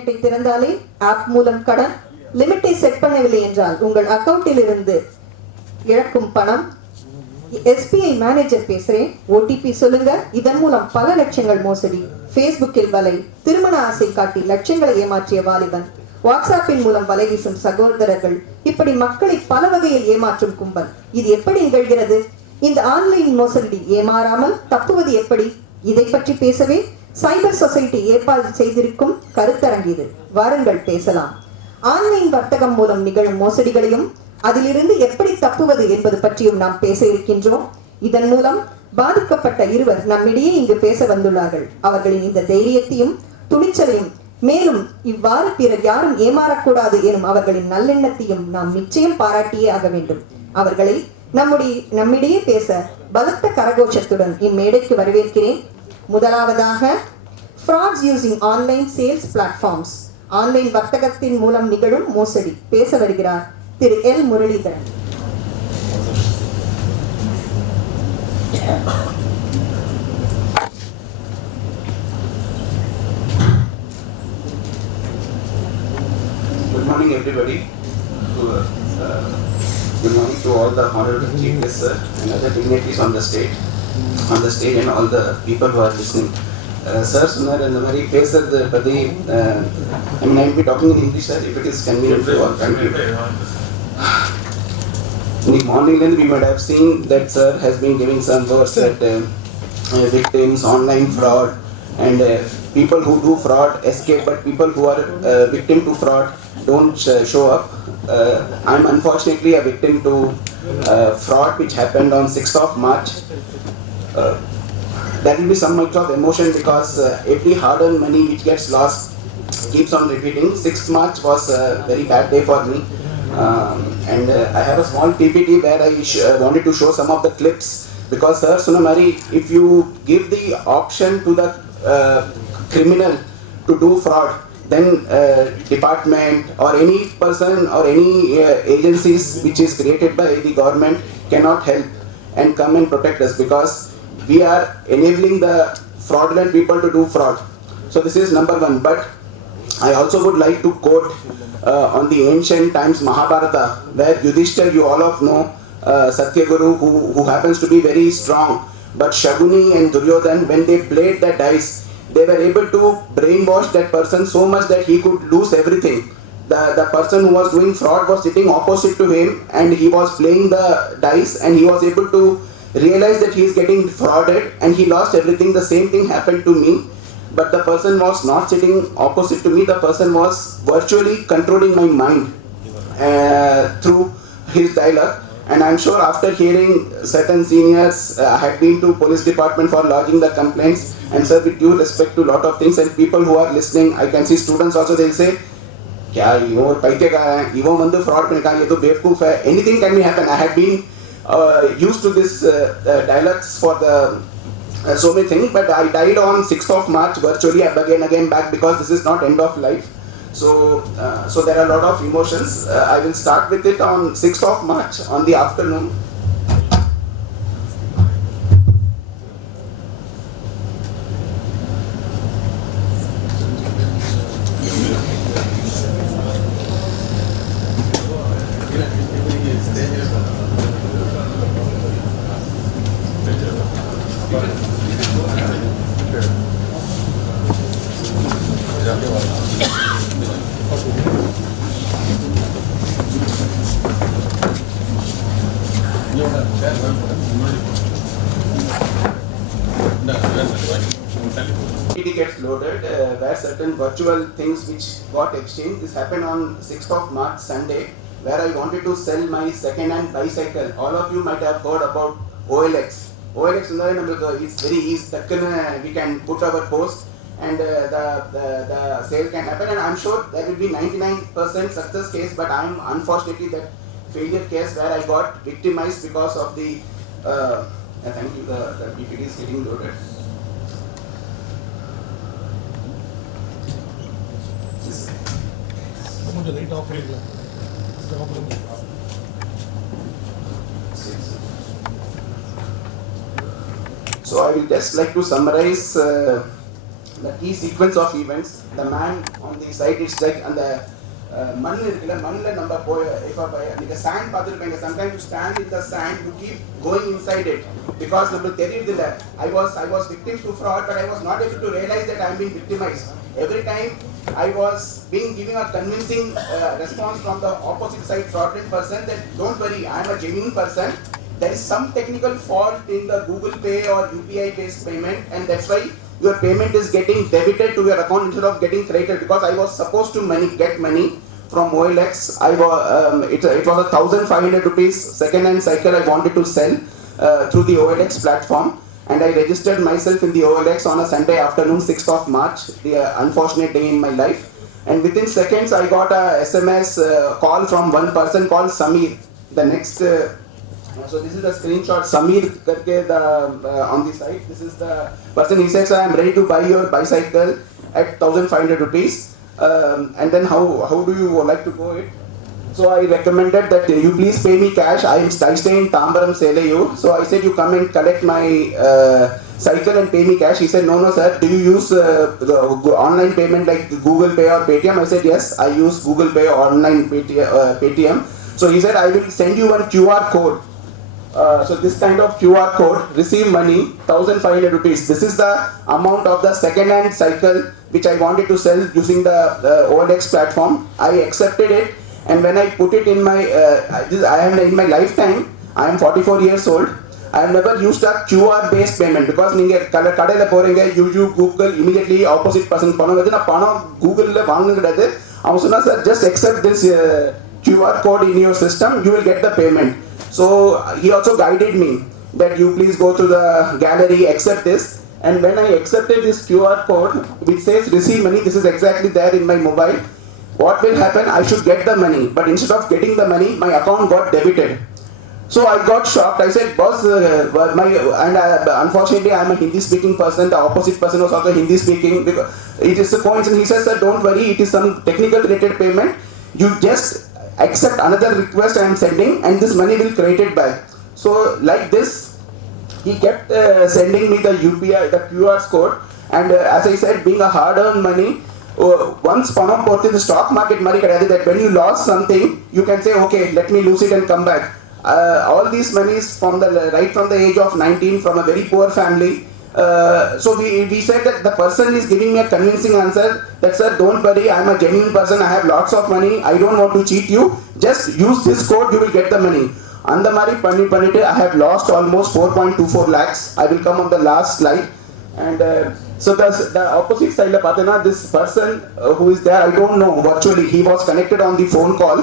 வாலெட்டை திறந்தாலே ஆப் மூலம் கடன், லிமிட்டை செட் பண்ணவில்லை என்றால் உங்கள் அக்கவுண்டில் இருந்து இழக்கும் பணம். SBI மேனேஜர் பேசுறேன், OTP சொல்லுங்க. இதன் மூலம் பல லட்சங்கள் மோசடி. Facebookல் வலை, திருமண ஆசை காட்டி லட்சங்களை ஏமாற்றிய வாலிபன், வாட்ஸ்அப்பின் மூலம் வலை வீசும் சகோதரர்கள், இப்படி மக்களை பல வகையில் ஏமாற்றும் கும்பல். இது எப்படி நிகழ்கிறது? இந்த ஆன்லைன் மோசடி ஏமாறாமல் தப்புவது எப்படி? இதை பற்றி பேசவே சைபர் சொசைட்டி ஏற்பாடு செய்திருக்கும் கருத்தரங்கு இது. வாருங்கள் பேசலாம். ஆன்லைன் வர்த்தகம் மூலம் நிகழும் மோசடிகளையும் அதிலிருந்து எப்படி தப்புவது என்பது பற்றியும் நாம் பேச இருக்கின்றோம். இதன் மூலம் பாதிக்கப்பட்ட இருவர் நம்மிடையே இங்கு பேச வந்துள்ளார்கள். அவர்களின் இந்த தைரியத்தையும் துணிச்சலையும், மேலும் இவ்வாறு பிறர் யாரும் ஏமாறக்கூடாது எனும் அவர்களின் நல்லெண்ணத்தையும் நாம் நிச்சயம் பாராட்டியே ஆக வேண்டும். அவர்களை நம்மிடையே பேச பலத்த கரகோஷத்துடன் இம்மேடைக்கு வரவேற்கிறேன். முதலாவதாக, frauds using online sales platforms, online வர்த்தகத்தின் மூலம் நிகழும் மோசடி, பேச வருகிறார் Thiru L Muralidharan. Good morning, everybody. Good morning to all the honorable chief guests, sir, and other dignitaries on the stage, and all the people who are listening. Sir, சொன்னார் இந்த மாதிரி பேசுறது பற்றி, I mean, I will be talking in English, sir, if it is convenient to all. In the morning, we might have seen that sir has been giving some words that victims, online fraud, and people who do fraud escape, but people who are victim to fraud don't show up. I'm unfortunately a victim to fraud which happened on 6th of March. There will be some much of emotion because every hard-earned money which gets lost keeps on repeating. 6th March was a very bad day for me. And I have a small PPT where I wanted to show some of the clips, because Sir Sunamari, if you give the option to the criminal to do fraud, then department or any person or any agencies which is created by the government cannot help and come and protect us, because we are enabling the fraudulent people to do fraud. So this is number one. But I also would like to quote on the ancient times Mahabharata, where Yudhishthir, you all of know, Satyaguru, who happens to be very strong, but Shaguni and Duryodhan, when they played the dice, they were able to brainwash that person so much that he could lose everything. The person who was doing fraud was sitting opposite to him, and he was playing the dice, and he was able to realize that he is getting defrauded, and he lost everything. The same thing happened to me. But the person was not sitting opposite to me, the person was virtually controlling my mind through his dialogue. And I'm sure after hearing certain seniors, I had been to police department for lodging the complaints, and sir, with due respect to lot of things, and people who are listening, I can see students also, they say, kya ivo paitekaar hai, ivo vandu fraud pannikka, ye to bevkoof hai, anything can be happen. I had been used to this dialogues for the so many things, but I died on 6th of March virtually. I'm again back, because this is not end of life. So there are a lot of emotions. I will start with it on 6th of March on the afternoon. It gets loaded where certain virtual things which got exchanged. This happened on 6th of March, Sunday, where I wanted to sell my second-hand bicycle. All of you might have heard about OLX. OLX is very easy. We can put our post, and the sale can happen. And I'm sure there will be 99% success case, but I'm unfortunately that failure case where I got victimized because of the. Thank you. The PPT is getting loaded. So I will just like to summarize the key sequence of events. The man on the side, it's like on the மண் இருக்குல்ல மண்ணில் நம்ம போய் இப்போ நீங்கள் sand பார்த்துருப்பீங்க. Sometimes you stand in the sand, you keep going inside it because நம்மளுக்கு தெரியுது இல்லை. I was victim to fraud, but I was not able to realize that I am being victimized. Every time I was giving a convincing response from the opposite side fraudulent person that don't worry, I am a genuine person. There is some technical fault in the Google Pay or UPI based payment, and that's why your payment is getting debited to your account instead of getting credited, because I was supposed to get money from OLX. It was 1,500 rupees second hand cycle I wanted to sell through the OLX platform, and I registered myself in the OLX on a Sunday afternoon, 6th of March, the unfortunate day in my life. And within seconds I got a SMS call from one person called Samir. The next so this is the screenshot, Samir karke on the site. This is the person. He says, I am ready to buy your bicycle at 1,500 rupees. And then how do you like to go it? So I recommended that you please pay me cash. I stay in Tambaram, Selayu. So I said, you come and collect my cycle and pay me cash. He said, no sir, do you use the online payment like Google Pay or Paytm? I said, yes, I use Google Pay or online Paytm. So he said, I will send you one QR code. So this kind of QR code, receive money, 1,500 rupees. This is the amount of the second hand cycle which I wanted to sell using the OLX platform. I accepted it, and when I put it in my, in my lifetime, I am 44 years old. I have never used a QR based payment because நீங்கள் கடையில் போகிறீங்க, you Google immediately opposite person பணம் வந்து நான் பணம் Googleல வாங்க கிடையாது. அவன் சொன்னா sir just accept this QR code in your system, you will get the payment. So he also guided me that you please go to the gallery, accept this. And when I accepted this QR code which says receive money, this is exactly there in my mobile. What will happen? I should get the money, but instead of getting the money, my account got debited. So I got shocked. I said, boss, unfortunately I am a Hindi speaking person. The opposite person was also Hindi speaking. It is a coincidence. He says, sir, don't worry, it is some technical related payment. You just accept another request I am sending and this money will credit it back. So like this, he kept sending me the UPI, the QR code, and as I said, being a hard earned money, once panam porthe the stock market mari kadadu, that when you lost something, you can say, okay, let me lose it and come back. All these monies from right from the age of 19 from a very poor family. So we said that the person is giving me a convincing answer that sir, don't worry, I am a genuine person, I have lots of money, I don't want to cheat you, just use this code, you will get the money. And the mari pannite I have lost almost 4.24 lakhs. I will come on the last slide. And so the opposite side la pathina, this person who is there, I don't know, virtually he was connected on the phone call.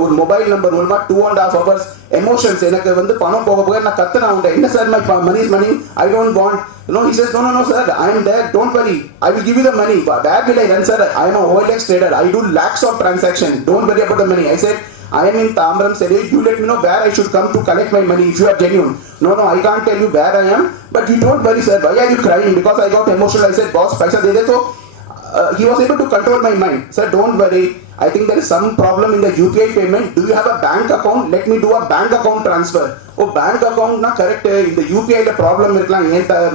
ஒரு mobile number மூலமா 2.5 hours emotions எனக்கு வந்து பணம் போக போக நான் கத்துனா உண்டேன், என்ன sir my money is money, I don't want, no, he says, no sir, I am there, don't worry, I will give you the money. Where will I run, sir? I am a OLX trader, I do lakhs of transactions, don't worry about the money. I said, I am in Tambaram, Selayu, you let me know where I should come to collect my money if you are genuine. No, I can't tell you where I am, but you don't worry sir, why are you crying? Because I got emotional. I said, boss, paisa de de. So he was able to control my mind. Sir, don't worry, I think there is some problem in the UPI payment. Do you have a bank account? Let me do a bank account transfer. Oh, bank account na correct. In the UPI the problem irukla,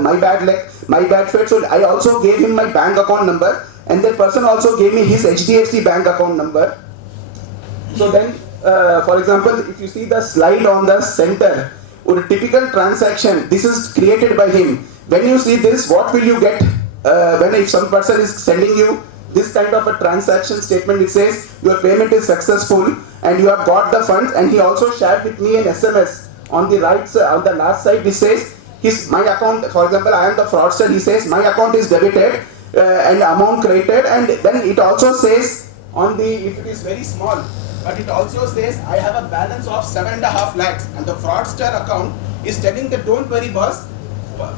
my bad luck, my bad fate. So I also gave him my bank account number, and that person also gave me his HDFC bank account number. So then, for example, if you see the slide on the center, or a typical transaction, this is created by him. When you see this, what will you get? When if some person is sending you this kind of a transaction statement, it says your payment is successful and you have got the funds. And he also shared with me an SMS on the right side, on the last side, it says my account, for example, I am the fraudster, he says my account is debited and amount credited. And then it also says on the, if it is very small, but it also says I have a balance of 7.5 lakhs, and the fraudster account is telling that don't worry boss,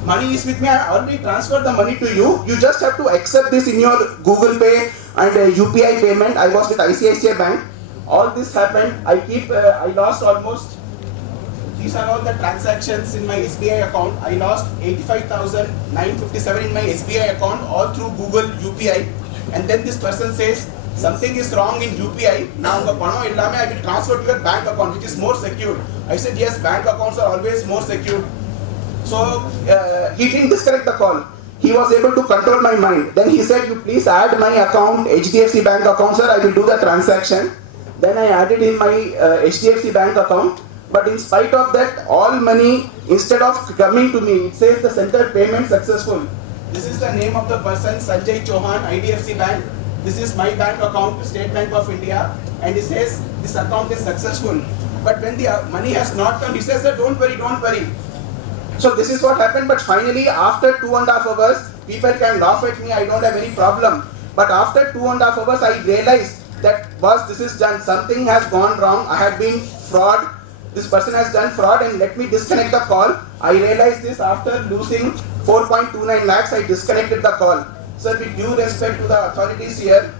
money is with me, I already transferred the money to you, you just have to accept this in your Google Pay and UPI payment. I was with ICICI Bank, all this happened, I lost almost, these are all the transactions in my SBI account, I lost 85,957 in my SBI account, all through Google UPI. And then this person says something is wrong in UPI, now I will transfer to your bank account which is more secure. I said yes, bank accounts are always more secure. So he didn't disconnect the call. he was able to control my mind. Then he said, you please add my account, HDFC Bank account, sir, I will do the transaction. Then I added in my HDFC Bank account. But in spite of that, all money, instead of coming to me, it says the center payment successful. This is the name of the person, Sanjay Chauhan, IDFC Bank. This is my bank account, State Bank of India. And it says this account is successful. But when the money has not come, he says, sir, don't worry, don't worry. So this is what happened. But finally, after 2.5 hours, people can laugh at me, I don't have any problem. But after 2.5 hours, I realized that, boss, this is done. Something has gone wrong. I had been fraud. This person has done fraud and let me disconnect the call. I realized this after losing 4.29 lakhs, I disconnected the call. Sir, with due respect to the authorities here,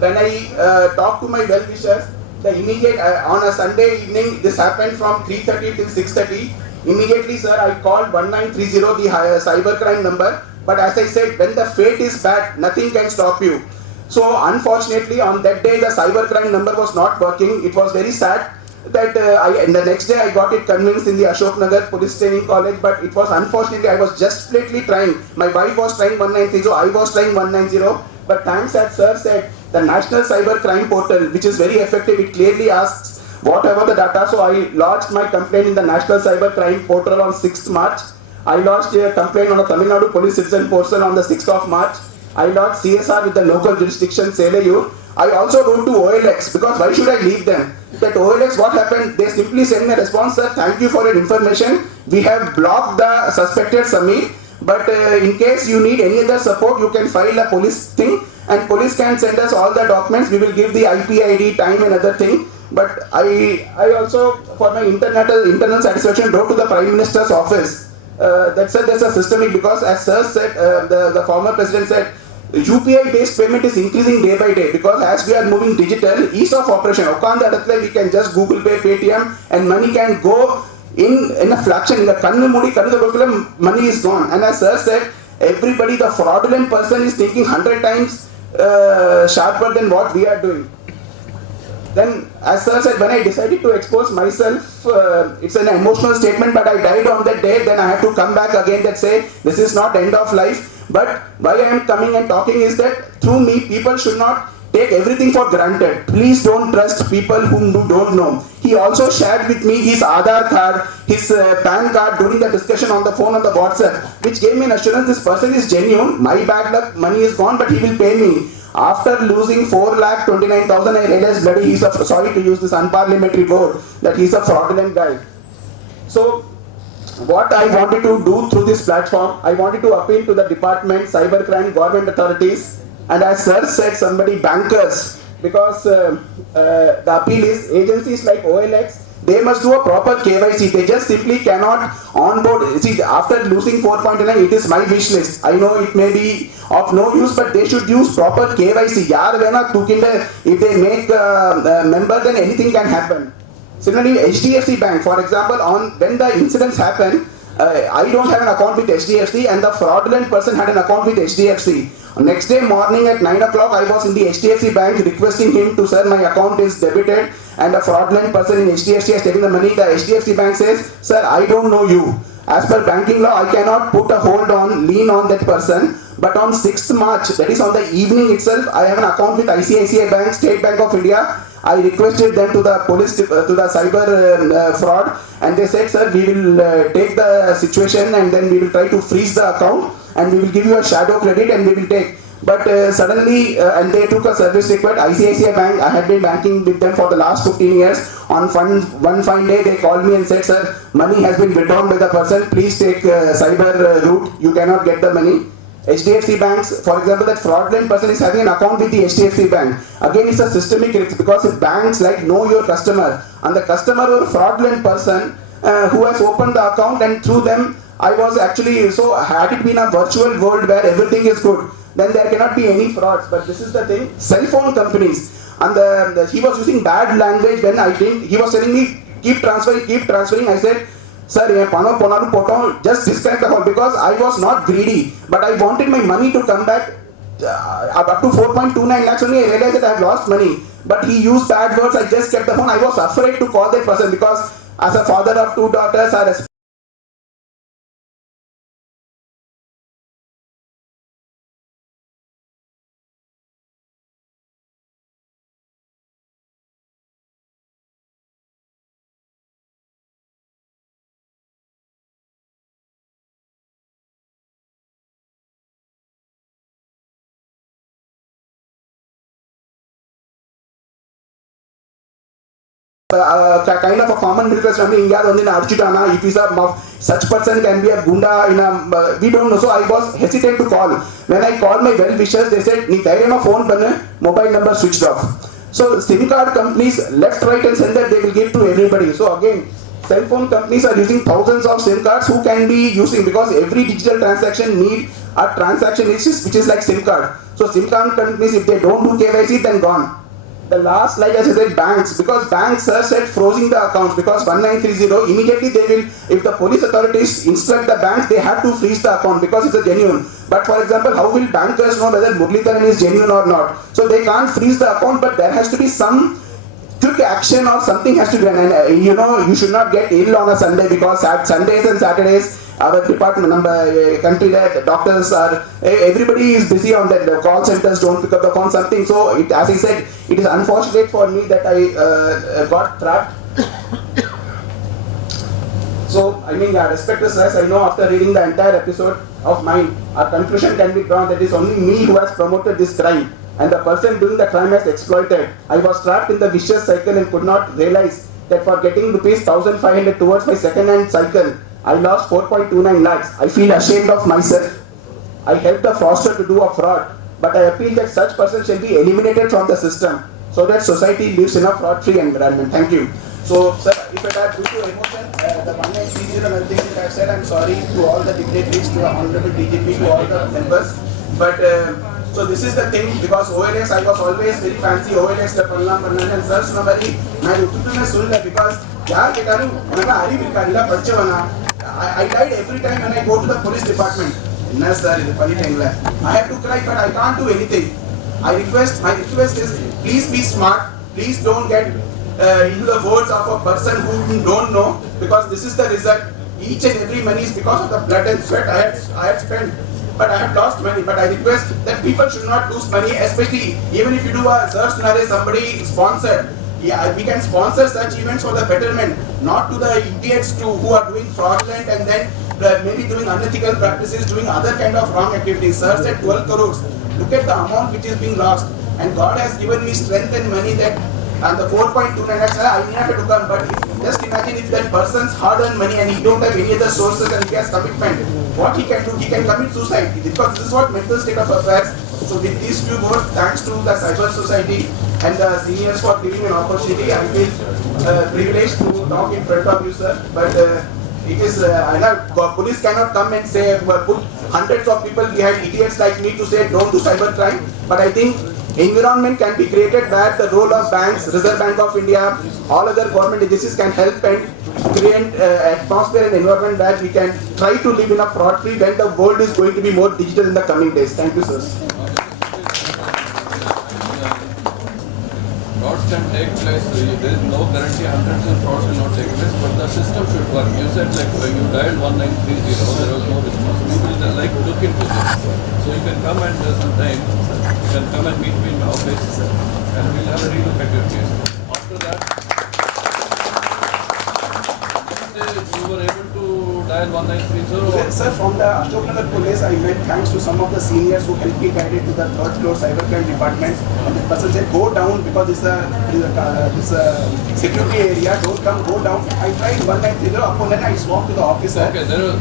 when I talked to my well-wishers, the immediate, on a Sunday evening, this happened from 3:30 till 6:30. Immediately, sir, I called 1930, the cybercrime number. But as I said, when the fate is bad, nothing can stop you. So unfortunately, on that day, the cybercrime number was not working. It was very sad that and the next day I got it convinced in the Ashok Nagar Police Training College, but it was unfortunately, I was just flatly trying. My wife was trying 1930, I was trying 190, but thanks that sir said, the National Cyber Crime Portal, which is very effective, it clearly asks whatever the data. So I lodged my complaint in the National Cyber Crime Portal on 6th March. I lodged a complaint on the Tamil Nadu Police Citizen Portal on the 6th of March. I lodged CSR with the local jurisdiction, Selayu. I also wrote to OLX, because why should I leave them? That OLX, what happened? They simply sent me a response, sir, thank you for your information. We have blocked the suspected Samir, but in case you need any other support, you can file a police thing, and police can send us all the documents. We will give the IP ID, time and other thing. But I also, for my internal satisfaction, wrote to the Prime Minister's office. That said, there's a systemic, because as sir said, the former president said, UPI based payment is increasing day by day, because as we are moving digital, ease of operation, we can just Google Pay, Paytm, and money can go in a fraction, in the money is gone. And as sir said, everybody, the fraudulent person is thinking 100 times sharper than what we are doing. Then, as sir said, when I decided to expose myself, it's an emotional statement, but I died on that day. Then I have to come back again that say, this is not end of life. But why I am coming and talking is that through me, people should not take everything for granted. Please don't trust people whom you don't know. He also shared with me his Aadhaar card, his PAN card during the discussion on the phone on the WhatsApp, which gave me an assurance this person is genuine. My bad luck, money is gone, but he will pay me. After losing 4,29,000, I realized bloody he's a, sorry to use this unparliamentary word, that he's a fraudulent guy. So, what I wanted to do through this platform, I wanted to appeal to the department, cybercrime, government authorities, and as sir said, somebody, bankers, because the appeal is agencies like OLX, they must do a proper KYC. They just simply cannot onboard. See, after losing 4.9, it is my wish list. I know it may be of no use, but they should use proper KYC. If they make a member, then anything can happen. Similarly, HDFC Bank, for example, when the incidents happen, I don't have an account with HDFC, and the fraudulent person had an account with HDFC. Next day morning at 9 o'clock, I was in the HDFC Bank requesting him to, sir, my account is debited, and a fraudulent person in HDFC has taken the money. The HDFC Bank says, sir, I don't know you. As per banking law, I cannot put a hold on, lien on that person. But on 6th March, that is on the evening itself, I have an account with ICICI Bank, State Bank of India. I requested them to the police, to the cyber fraud, and they said, sir, we will take the situation and then we will try to freeze the account and we will give you a shadow credit and we will take. But suddenly, and they took a service request. ICICI Bank, I had been banking with them for the last 15 years. On one fine day, they called me and said, sir, money has been withdrawn by the person. Please take cyber route. You cannot get the money. HDFC banks, for example, that fraudulent person is having an account with the HDFC bank. Again, it's a systemic risk, because if banks like know your customer, and the customer or fraudulent person who has opened the account, and through them, I was actually, so had it been a virtual world where everything is good, then there cannot be any frauds. But this is the thing, cell phone companies, and he was using bad language when I didn't, he was telling me, keep transferring. I said, sir, just disconnect the call, because I was not greedy, but I wanted my money to come back up to 4.29 lakhs only. I realized that I have lost money, but he used bad words. I just kept the phone. I was afraid to call that person, because as a father of 2 daughters, I kind of a common middle class family. If he's such person can be a gunda in a we don't know. So I was hesitant to call. When I called my well wishers, they said nee thairiyama phone pannu, mobile number switched off. So SIM card companies left, right and center they will give to everybody. So again, cell phone companies are using thousands of SIM cards who can be using, because every digital transaction need a transaction which is like SIM card. So SIM card companies, if they don't do KYC, then gone. The last, like as I said, banks, because banks are said freezing the accounts, because 1930 immediately they will, if the police authorities instruct the banks, they have to freeze the account because it's a genuine. But for example, how will bankers know whether Muralidharan is genuine or not? So they can't freeze the account, but there has to be some quick action or something has to be done. And you should not get ill on a Sunday, because Sundays and Saturdays our department country that doctors are, everybody is busy on that, the call centers don't pick up the phone, something. So as I said, it is unfortunate for me that I got trapped. So I mean, respected sirs, I know after reading the entire episode of mine, our conclusion can be drawn that it is only me who has promoted this crime, and the person doing the crime has exploited. I was trapped in the vicious cycle and could not realize that for getting rupees 1,500 towards my second-hand cycle, I lost 4.29 lakhs. I feel ashamed of myself. I helped a fraudster to do a fraud, but I appeal that such persons shall be eliminated from the system so that society lives in a fraud-free environment. Thank you. So, sir, if it are due to emotion, the 1930 and other things that I have said, I am sorry to all the dignitaries, to the Honorable DGP, to all the members. But so this is the thing, because OLX, I was always very fancy OLX the Pallam and sir Sunabari, because I died every time when I go to the police department. I have to cry, but I can't do anything. My request is, please be smart. Please don't get into the words of a person who you don't know, because this is the result. Each and every money is because of the blood and sweat I had spent. But I have lost money. But I request that people should not lose money, especially even if you do a search scenario, somebody sponsored. Yeah, we can sponsor such events for the betterment, not to the idiots who are doing fraudulent and then maybe doing unethical practices, doing other kind of wrong activities. Sir said 12 crores. Look at the amount which is being lost. And God has given me strength and money that, and the 4.29 lakhs, I never to come. But just imagine if that person's hard-earned money and he don't have any other sources and he has commitment, what he can do? He can commit suicide, because this is what mental state of affairs. So with these few words, thanks to the Cyber Society and the seniors for giving me an opportunity, I feel privileged to talk in front of you, sir. But it is, I know police cannot come and say, put hundreds of people behind idiots like me to say don't do cyber crime. But I think environment can be created where the role of banks, Reserve Bank of India, all other government agencies can help and create atmosphere and environment where we can try to live in a fraud-free, when the world is going to be more digital in the coming days. Thank you, sir. Frauds can take place. There is no guarantee hundreds of frauds will not take place, but the system should work. You said like when you dialed 1930, there was no response. We will look into this. So you can come and sometime you can come and meet me in my office, and we'll have a relook at your case. After that, you were able to dial 1930. Sir, from the Ashok Nagar police, I went thanks to some of the seniors who helped me guided to the third floor cybercrime department. And the person said, go down because it's a security area. Don't come, go down. I tried 1930. Upon then I walked to the officer. Okay, there is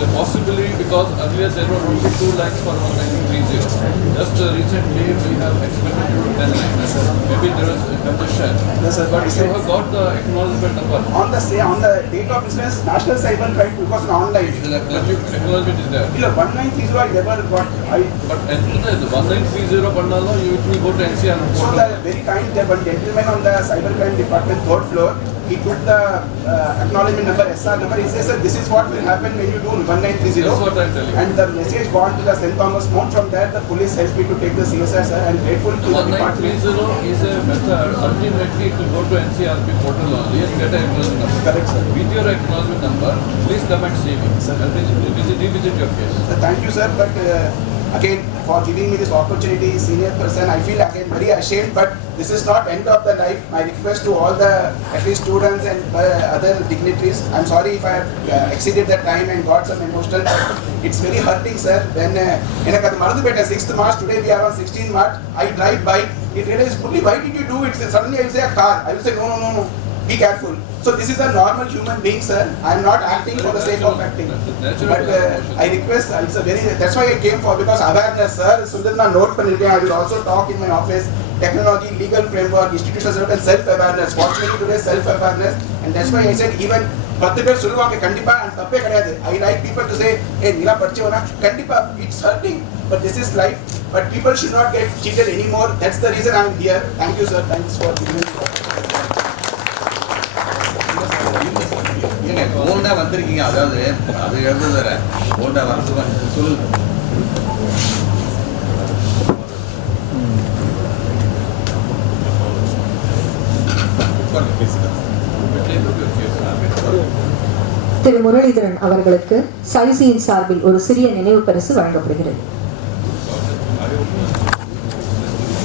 the possibility, because earlier there were only 2 lakhs for 1930. Just recently we have expanded to 10 lakhs. Maybe there is congestion. Yes, sir. But you have got the acknowledgement number. On the date of instance, National Cybercrime, because online. Acknowledgement is there. 1930 I never got. But as soon as 1930 Pannalo, you will go to NCR. So the very kind gentleman on the cybercrime department third floor, he took the acknowledgement number, SR number. He says, sir, this is what will happen when you do 1930. That's what I'm telling you. And the message gone to the St. Thomas Mount. From there, the police helped me to take the CSR, sir, and grateful to the department. 1930 is a method. Ultimately, it will go to NCRP portal only and get an acknowledgement number. Correct, sir. With your acknowledgement number, please come and see me. Sir. And revisit your case. So thank you, sir. But again, for giving me this opportunity, senior person, I feel again very ashamed. But this is not end of the life. My request to all the at least students and other dignitaries. I'm sorry if I have exceeded the time and got some emotional. It's very hurting, sir. When in a Marudupeta 6th March, today we are on 16th March. I drive by. It realized, why did you do it? Suddenly I will say a car. I will say no. be careful. So this is a normal human being, sir. I am not acting for the sake of acting. But I request, it's a very, that's why I came for, because awareness, sir. Sundar na note pannirken. I will also talk in my office. Technology, legal framework, institutional and self-awareness. Fortunately today self-awareness, and that's why I said even 10 பேர் சொல்லுவாங்க கண்டிப்பா and தப்பே கிடையாது. I like people to say, hey நீலா படிச்சவனா கண்டிப்பா, it's hurting, but this is life. But people should not get cheated anymore. That's the reason I am here. Thank you, sir. Thanks for giving me the ஏங்க போல்டா வந்திருக்கீங்க, அதாவது அது எழுதுற போல்டா வரது சொல்லுங்க. திரு முரளிதரன் அவர்களுக்கு சைசியின் சார்பில் ஒரு சிறிய நினைவு பரிசு வழங்கப்படுகிறது.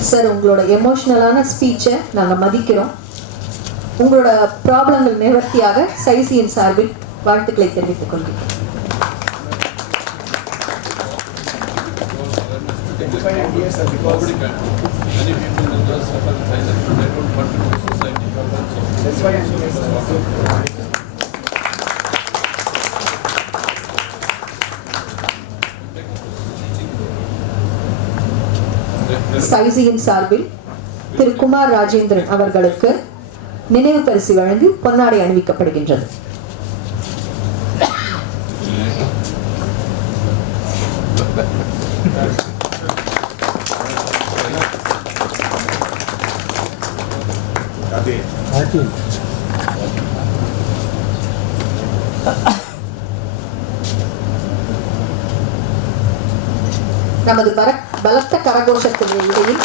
சார், உங்களோட எமோஷனலான ஸ்பீச்சை நாங்கள் மதிக்கிறோம். உங்களோட ப்ராப்ளங்கள் நிவர்த்தியாக சைசியின் சார்பில் வாழ்த்துக்களை தெரிவித்துக் கொள்கிறேன். சைசியின் சார்பில் திரு குமார் ராஜேந்திரன் அவர்களுக்கு நினைவு பரிசு வழங்கி பொன்னாடை அணிவிக்கப்படுகின்றது. நமது பலத்த கரகோஷத்தின் இடையில்